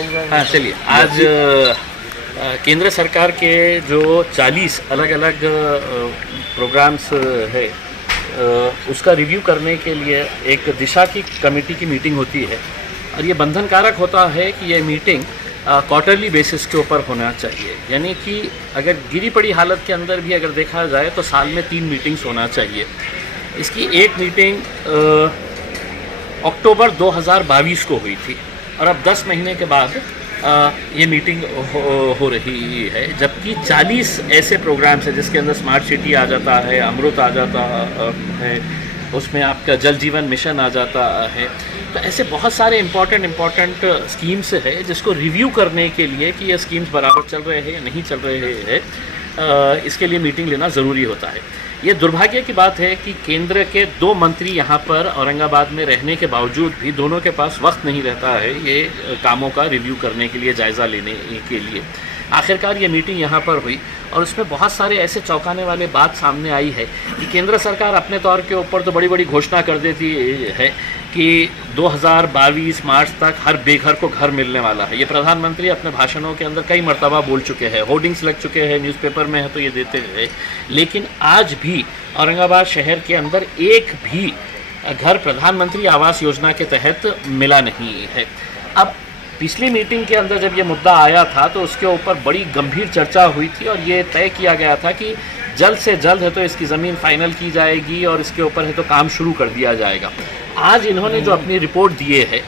हाँ चलिए, आज केंद्र सरकार के जो 40 अलग अलग प्रोग्राम्स है उसका रिव्यू करने के लिए एक दिशा की कमेटी की मीटिंग होती है और ये बंधन कारक होता है कि ये मीटिंग क्वार्टरली बेसिस के ऊपर होना चाहिए। यानी कि अगर गिरी पड़ी हालत के अंदर भी अगर देखा जाए तो साल में 3 मीटिंग्स होना चाहिए। इसकी एक मीटिंग अक्टूबर 2022 को हुई थी और अब 10 महीने के बाद ये मीटिंग हो रही है, जबकि 40 ऐसे प्रोग्राम्स हैं जिसके अंदर स्मार्ट सिटी आ जाता है, अमृत आ जाता है, उसमें आपका जल जीवन मिशन आ जाता है। तो ऐसे बहुत सारे इम्पॉर्टेंट स्कीम्स है जिसको रिव्यू करने के लिए कि ये स्कीम्स बराबर चल रहे हैं या नहीं चल रहे हैं, इसके लिए मीटिंग लेना ज़रूरी होता है। ये दुर्भाग्य की बात है कि केंद्र के 2 मंत्री यहाँ पर औरंगाबाद में रहने के बावजूद भी दोनों के पास वक्त नहीं रहता है ये कामों का रिव्यू करने के लिए, जायज़ा लेने के लिए। आखिरकार ये मीटिंग यहाँ पर हुई और उसमें बहुत सारे ऐसे चौंकाने वाले बात सामने आई है कि केंद्र सरकार अपने तौर के ऊपर तो बड़ी बड़ी घोषणा कर देती है कि 2022 मार्च तक हर बेघर को घर मिलने वाला है। ये प्रधानमंत्री अपने भाषणों के अंदर कई मर्तबा बोल चुके हैं, होर्डिंग्स लग चुके हैं, न्यूज़पेपर में है तो ये देते हैं, लेकिन आज भी औरंगाबाद शहर के अंदर एक भी घर प्रधानमंत्री आवास योजना के तहत मिला नहीं है। अब पिछली मीटिंग के अंदर जब ये मुद्दा आया था तो उसके ऊपर बड़ी गंभीर चर्चा हुई थी और ये तय किया गया था कि जल्द से जल्द है तो इसकी ज़मीन फाइनल की जाएगी और इसके ऊपर है तो काम शुरू कर दिया जाएगा। आज इन्होंने जो अपनी रिपोर्ट दिए है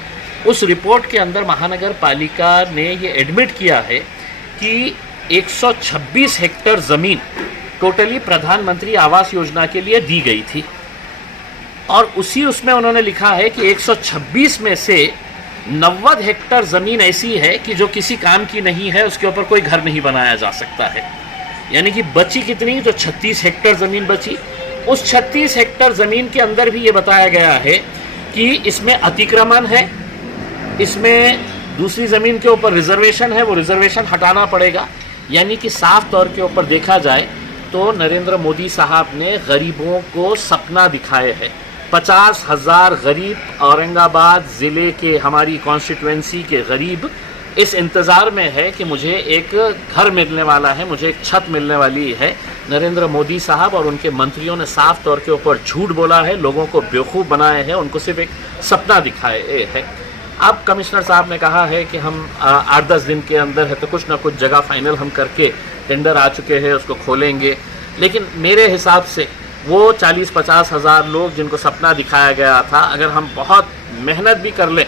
उस रिपोर्ट के अंदर महानगर पालिका ने ये एडमिट किया है कि 126 हेक्टेयर ज़मीन टोटली प्रधानमंत्री आवास योजना के लिए दी गई थी और उसमें उन्होंने लिखा है कि 126 में से 90 हेक्टेयर ज़मीन ऐसी है कि जो किसी काम की नहीं है, उसके ऊपर कोई घर नहीं बनाया जा सकता है। यानी कि बची कितनी, तो 36 हेक्टेयर ज़मीन बची। उस 36 हेक्टेयर ज़मीन के अंदर भी ये बताया गया है कि इसमें अतिक्रमण है, इसमें दूसरी ज़मीन के ऊपर रिजर्वेशन है, वो रिजर्वेशन हटाना पड़ेगा। यानी कि साफ तौर के ऊपर देखा जाए तो नरेंद्र मोदी साहब ने गरीबों को सपना दिखाए हैं। 50,000 गरीब औरंगाबाद ज़िले के, हमारी कॉन्स्टिट्यूएंसी के गरीब इस इंतज़ार में है कि मुझे एक घर मिलने वाला है, मुझे एक छत मिलने वाली है। नरेंद्र मोदी साहब और उनके मंत्रियों ने साफ तौर के ऊपर झूठ बोला है, लोगों को बेवकूफ़ बनाए हैं, उनको सिर्फ एक सपना दिखाए है। अब कमिश्नर साहब ने कहा है कि हम 8-10 दिन के अंदर है तो कुछ ना कुछ जगह फाइनल हम करके, टेंडर आ चुके हैं, उसको खोलेंगे। लेकिन मेरे हिसाब से वो 40-50 हज़ार लोग जिनको सपना दिखाया गया था, अगर हम बहुत मेहनत भी कर लें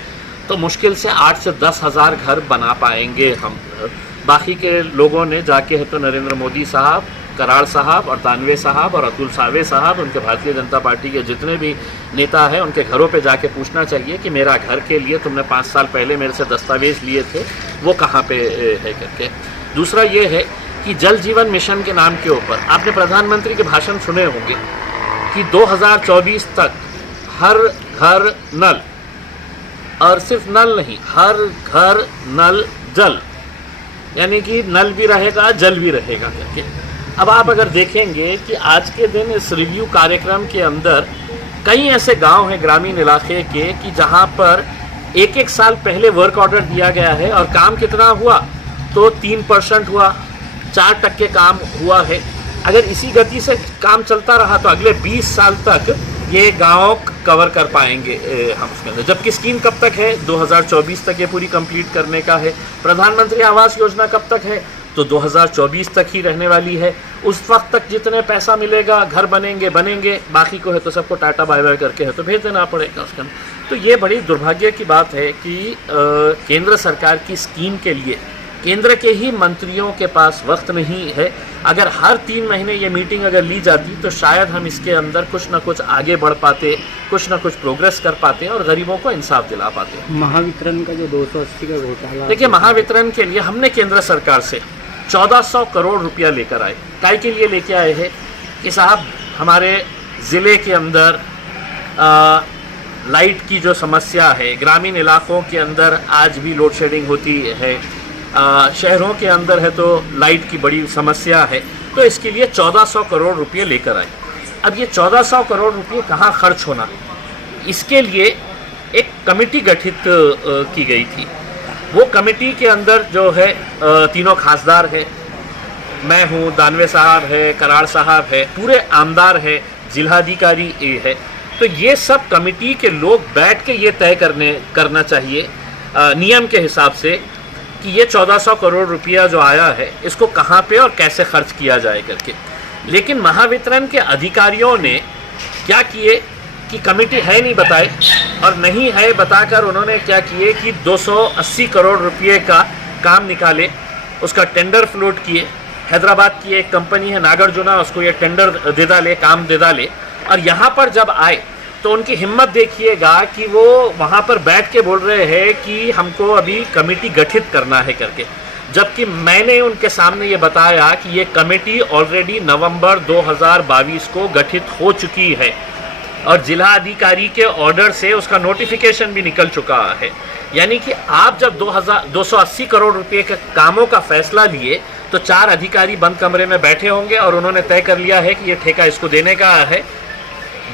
तो मुश्किल से 8 से 10 हज़ार घर बना पाएंगे हम। बाकी के लोगों ने जाके है तो नरेंद्र मोदी साहब, कराड़ साहब और दानवे साहब और अतुल सावे साहब, उनके भारतीय जनता पार्टी के जितने भी नेता हैं, उनके घरों पे जाके पूछना चाहिए कि मेरा घर के लिए तुमने 5 साल पहले मेरे से दस्तावेज़ लिए थे, वो कहाँ पे है करके। दूसरा ये है कि जल जीवन मिशन के नाम के ऊपर आपने प्रधानमंत्री के भाषण सुने होंगे कि 2024 तक हर घर नल, और सिर्फ नल नहीं, हर घर नल जल, यानी कि नल भी रहेगा जल भी रहेगा करके। अब आप अगर देखेंगे कि आज के दिन इस रिव्यू कार्यक्रम के अंदर कई ऐसे गांव हैं ग्रामीण इलाके के कि जहां पर 1-1 साल पहले वर्क ऑर्डर दिया गया है और काम कितना हुआ, तो 3% हुआ, 4% काम हुआ है। अगर इसी गति से काम चलता रहा तो अगले 20 साल तक ये गांव कवर कर पाएंगे हम उसके अंदर। जबकि स्कीम कब तक है, 2024 तक ये पूरी कंप्लीट करने का है। प्रधानमंत्री आवास योजना कब तक है, तो 2024 तक ही रहने वाली है। उस वक्त तक जितने पैसा मिलेगा, घर बनेंगे, बाकी को है तो सबको टाटा बाय बाय करके है तो भेज देना पड़ेगा उसके अंदर। तो ये बड़ी दुर्भाग्य की बात है कि केंद्र सरकार की स्कीम के लिए केंद्र के ही मंत्रियों के पास वक्त नहीं है। अगर हर 3 महीने ये मीटिंग अगर ली जाती तो शायद हम इसके अंदर कुछ ना कुछ आगे बढ़ पाते, कुछ ना कुछ प्रोग्रेस कर पाते और गरीबों को इंसाफ दिला पाते। महावितरण का जो 280 का घोटाला, देखिए, महावितरण के लिए हमने केंद्र सरकार से 1400 करोड़ रुपया लेकर आए। काय के लिए लेके आए हैं कि साहब हमारे ज़िले के अंदर लाइट की जो समस्या है, ग्रामीण इलाकों के अंदर आज भी लोड शेडिंग होती है, शहरों के अंदर है तो लाइट की बड़ी समस्या है, तो इसके लिए 1400 करोड़ रुपये लेकर आए। अब ये 1400 करोड़ रुपये कहाँ खर्च होना, इसके लिए एक कमेटी गठित की गई थी वो कमेटी के अंदर जो है तीनों खासदार है, मैं हूँ, दानवे साहब है, कराड़ साहब है, पूरे आमदार है, जिलाधिकारी है। तो ये सब कमेटी के लोग बैठ के ये तय करना चाहिए नियम के हिसाब से कि ये 1400 करोड़ रुपया जो आया है इसको कहाँ पे और कैसे खर्च किया जाए करके। लेकिन महावितरण के अधिकारियों ने क्या किए कि कमेटी है नहीं बताए, और नहीं है बताकर उन्होंने क्या किए कि 280 करोड़ रुपये का काम निकाले, उसका टेंडर फ्लोट किए। हैदराबाद की एक कंपनी है नागार्जुना, उसको ये टेंडर दे डाले, काम दे डाले, और यहाँ पर जब आए तो उनकी हिम्मत देखिएगा कि वो वहाँ पर बैठ के बोल रहे हैं कि हमको अभी कमेटी गठित करना है करके, जबकि मैंने उनके सामने ये बताया कि ये कमेटी ऑलरेडी नवंबर 2022 को गठित हो चुकी है और जिला अधिकारी के ऑर्डर से उसका नोटिफिकेशन भी निकल चुका है। यानी कि आप जब 280 करोड़ रुपए के कामों का फैसला लिए तो 4 अधिकारी बंद कमरे में बैठे होंगे और उन्होंने तय कर लिया है कि ये ठेका इसको देने का है।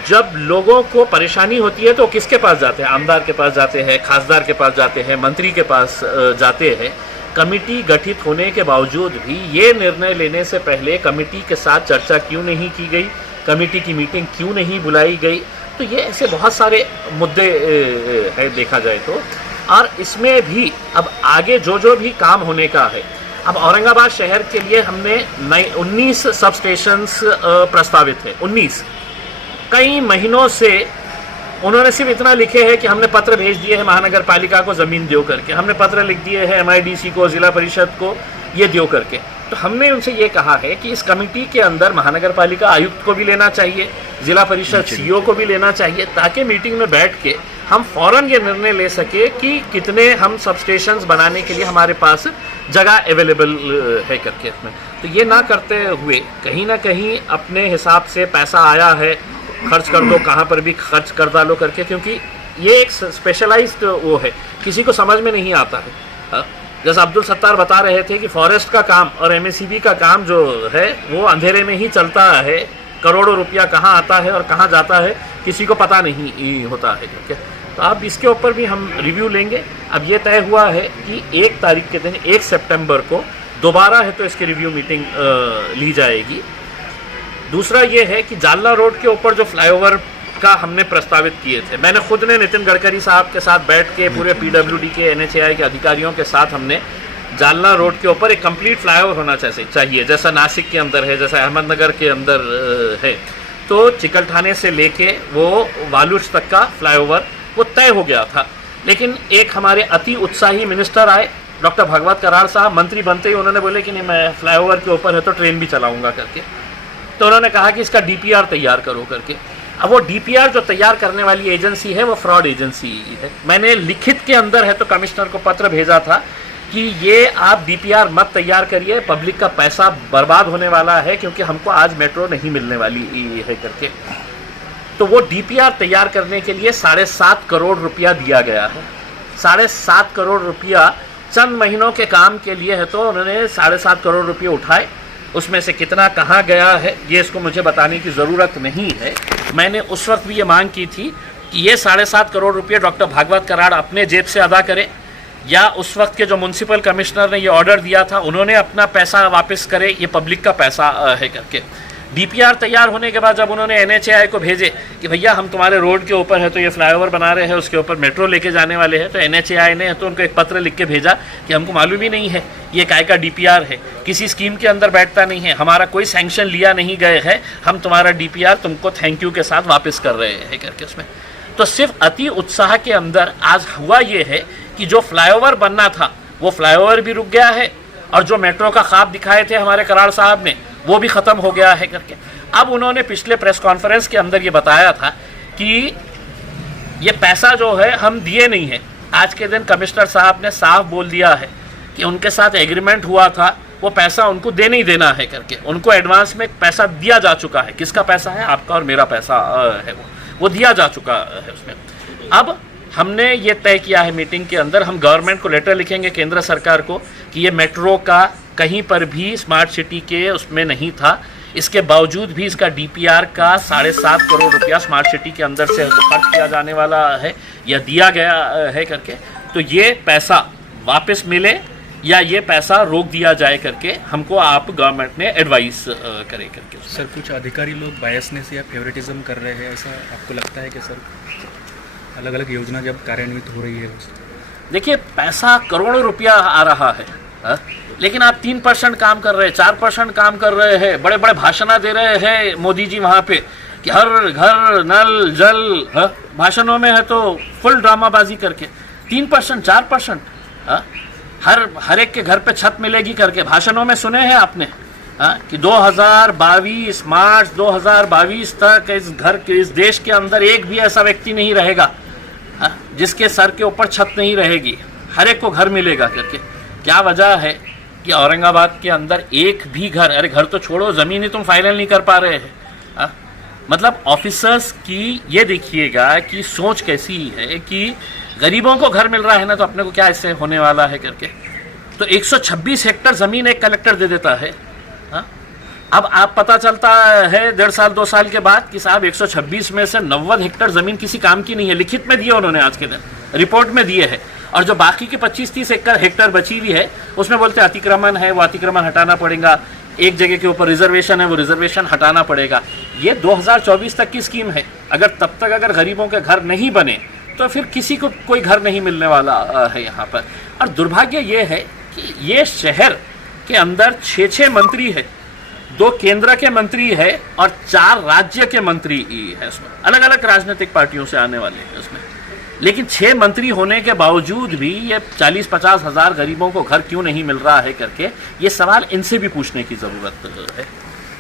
जब लोगों को परेशानी होती है तो किसके पास जाते हैं? आमदार के पास जाते हैं, खासदार के पास जाते हैं, मंत्री के पास जाते हैं। कमेटी गठित होने के बावजूद भी ये निर्णय लेने से पहले कमेटी के साथ चर्चा क्यों नहीं की गई, कमेटी की मीटिंग क्यों नहीं बुलाई गई? तो ये ऐसे बहुत सारे मुद्दे है देखा जाए तो। और इसमें भी अब आगे जो भी काम होने का है, अब औरंगाबाद शहर के लिए हमने 19 सब स्टेशंस प्रस्तावित है। 19 कई महीनों से उन्होंने सिर्फ इतना लिखे हैं कि हमने पत्र भेज दिए हैं महानगर पालिका को ज़मीन दो करके, हमने पत्र लिख दिए हैं MIDC को, ज़िला परिषद को, ये दो करके। तो हमने उनसे ये कहा है कि इस कमेटी के अंदर महानगर पालिका आयुक्त को भी लेना चाहिए, ज़िला परिषद CO को भी लेना चाहिए, ताकि मीटिंग में बैठ के हम फ़ौरन ये निर्णय ले सके कि कितने हम सब स्टेशंस बनाने के लिए हमारे पास जगह अवेलेबल है करके। इसमें तो ये ना करते हुए कहीं ना कहीं अपने हिसाब से पैसा आया है खर्च कर दो, कहाँ पर भी खर्च कर डालो करके, क्योंकि ये एक स्पेशलाइज्ड वो है, किसी को समझ में नहीं आता है। जैसा अब्दुल सत्तार बता रहे थे कि फॉरेस्ट का काम और MSEB का काम जो है वो अंधेरे में ही चलता है, करोड़ों रुपया कहाँ आता है और कहाँ जाता है किसी को पता नहीं होता है करके। तो अब इसके ऊपर भी हम रिव्यू लेंगे। अब ये तय हुआ है कि 1 तारीख के दिन 1 सितंबर को दोबारा है तो इसकी रिव्यू मीटिंग ली जाएगी। दूसरा ये है कि जालना रोड के ऊपर जो फ्लाईओवर का हमने प्रस्तावित किए थे, मैंने खुद ने नितिन गडकरी साहब के साथ बैठ के पूरे PWD के NHAI के अधिकारियों के साथ हमने जालना रोड के ऊपर एक कंप्लीट फ्लाईओवर होना चाहिए, जैसा नासिक के अंदर है, जैसा अहमदनगर के अंदर है। तो चिकलठाने से लेके वो वालूच तक का फ्लाईओवर वो तय हो गया था। लेकिन एक हमारे अति उत्साही मिनिस्टर आए, डॉक्टर भगवत कराड़ साहब, मंत्री बनते ही उन्होंने बोले कि नहीं मैं फ्लाईओवर के ऊपर है तो ट्रेन भी चलाऊंगा करके। तो उन्होंने कहा कि इसका DPR तैयार करो करके। अब वो DPR जो तैयार करने वाली एजेंसी है वो फ्रॉड एजेंसी है। मैंने लिखित के अंदर है तो कमिश्नर को पत्र भेजा था कि ये आप DPR मत तैयार करिए, पब्लिक का पैसा बर्बाद होने वाला है, क्योंकि हमको आज मेट्रो नहीं मिलने वाली है करके। तो वो DPR तैयार करने के लिए 7.5 करोड़ रुपया दिया गया है। 7.5 करोड़ रुपया चंद महीनों के काम के लिए है, तो उन्होंने 7.5 करोड़ रुपये उठाए। उसमें से कितना कहाँ गया है ये इसको मुझे बताने की ज़रूरत नहीं है। मैंने उस वक्त भी ये मांग की थी कि ये 7.5 करोड़ रुपये डॉक्टर भागवत कराड़ अपने जेब से अदा करें, या उस वक्त के जो म्यूनसिपल कमिश्नर ने ये ऑर्डर दिया था उन्होंने अपना पैसा वापस करे, ये पब्लिक का पैसा है करके। DPR तैयार होने के बाद जब उन्होंने NHAI को भेजे कि भैया हम तुम्हारे रोड के ऊपर है तो ये फ्लाईओवर बना रहे हैं, उसके ऊपर मेट्रो लेके जाने वाले हैं, तो NHAI ने तो उनको एक पत्र लिख के भेजा कि हमको मालूम ही नहीं है ये काय का DPR है, किसी स्कीम के अंदर बैठता नहीं है, हमारा कोई सैंक्शन लिया नहीं गए है, हम तुम्हारा DPR तुमको थैंक यू के साथ वापस कर रहे हैं करके। उसमें तो सिर्फ अति उत्साह के अंदर आज हुआ ये है कि जो फ्लाईओवर बनना था वो फ्लाईओवर भी रुक गया है, और जो मेट्रो का ख्वाब दिखाए थे हमारे कराड़ साहब ने वो भी ख़त्म हो गया है करके। अब उन्होंने पिछले प्रेस कॉन्फ्रेंस के अंदर ये बताया था कि ये पैसा जो है हम दिए नहीं है। आज के दिन कमिश्नर साहब ने साफ बोल दिया है कि उनके साथ एग्रीमेंट हुआ था, वो पैसा उनको देने ही देना है करके। उनको एडवांस में पैसा दिया जा चुका है। किसका पैसा है? आपका और मेरा पैसा है, वो दिया जा चुका है उसमें। अब हमने ये तय किया है मीटिंग के अंदर, हम गवर्नमेंट को लेटर लिखेंगे केंद्र सरकार को कि ये मेट्रो का कहीं पर भी स्मार्ट सिटी के उसमें नहीं था, इसके बावजूद भी इसका DPR का 7.5 करोड़ रुपया स्मार्ट सिटी के अंदर से खर्च किया जाने वाला है या दिया गया है करके। तो ये पैसा वापस मिले या ये पैसा रोक दिया जाए करके हमको आप गवर्नमेंट ने एडवाइस करे करके। सर कुछ अधिकारी लोग बायसनेस या फेवरेटिज्म कर रहे हैं, ऐसा आपको लगता है कि सर अलग अलग योजना जब कार्यान्वित हो रही है? देखिए, पैसा करोड़ों रुपया आ रहा है, हा? लेकिन आप 3% काम कर रहे हैं, 4% काम कर रहे हैं, बड़े बड़े भाषण दे रहे हैं मोदी जी वहाँ पे कि हर घर नल जल, हा? भाषणों में है तो फुल ड्रामाबाजी करके 3% 4%, हा? हर एक के घर पे छत मिलेगी करके भाषणों में सुने हैं आपने, हा? कि 2022 मार्च 2022 तक इस देश के अंदर एक भी ऐसा व्यक्ति नहीं रहेगा, हा? जिसके सर के ऊपर छत नहीं रहेगी, हर एक को घर मिलेगा करके। क्या वजह है कि औरंगाबाद के अंदर एक भी घर, अरे घर तो छोड़ो, ज़मीन ही तुम फाइनल नहीं कर पा रहे हैं, हा? मतलब ऑफिसर्स की ये देखिएगा कि सोच कैसी है कि गरीबों को घर मिल रहा है ना, तो अपने को क्या इससे होने वाला है करके। तो 126 हेक्टर ज़मीन एक कलेक्टर दे देता है, हा? अब आप पता चलता है 1.5 साल 2 साल के बाद कि साहब 126 में से 90 हेक्टर ज़मीन किसी काम की नहीं है, लिखित में दिए उन्होंने, आज के दिन रिपोर्ट में दिए है। और जो बाकी के 25-30 हेक्टर बची हुई है उसमें बोलते अतिक्रमण है, वो अतिक्रमण हटाना पड़ेगा, एक जगह के ऊपर रिजर्वेशन है, वो रिजर्वेशन हटाना पड़ेगा। ये 2024 तक की स्कीम है। अगर तब तक अगर गरीबों के घर नहीं बने तो फिर किसी को कोई घर नहीं मिलने वाला है यहाँ पर। और दुर्भाग्य ये है कि ये शहर के अंदर 6 मंत्री है, 2 केंद्र के मंत्री है और 4 राज्य के मंत्री है, उसमें अलग अलग राजनीतिक पार्टियों से आने वाले हैं उसमें। लेकिन 6 मंत्री होने के बावजूद भी ये 40-50 हज़ार गरीबों को घर क्यों नहीं मिल रहा है करके ये सवाल इनसे भी पूछने की ज़रूरत है।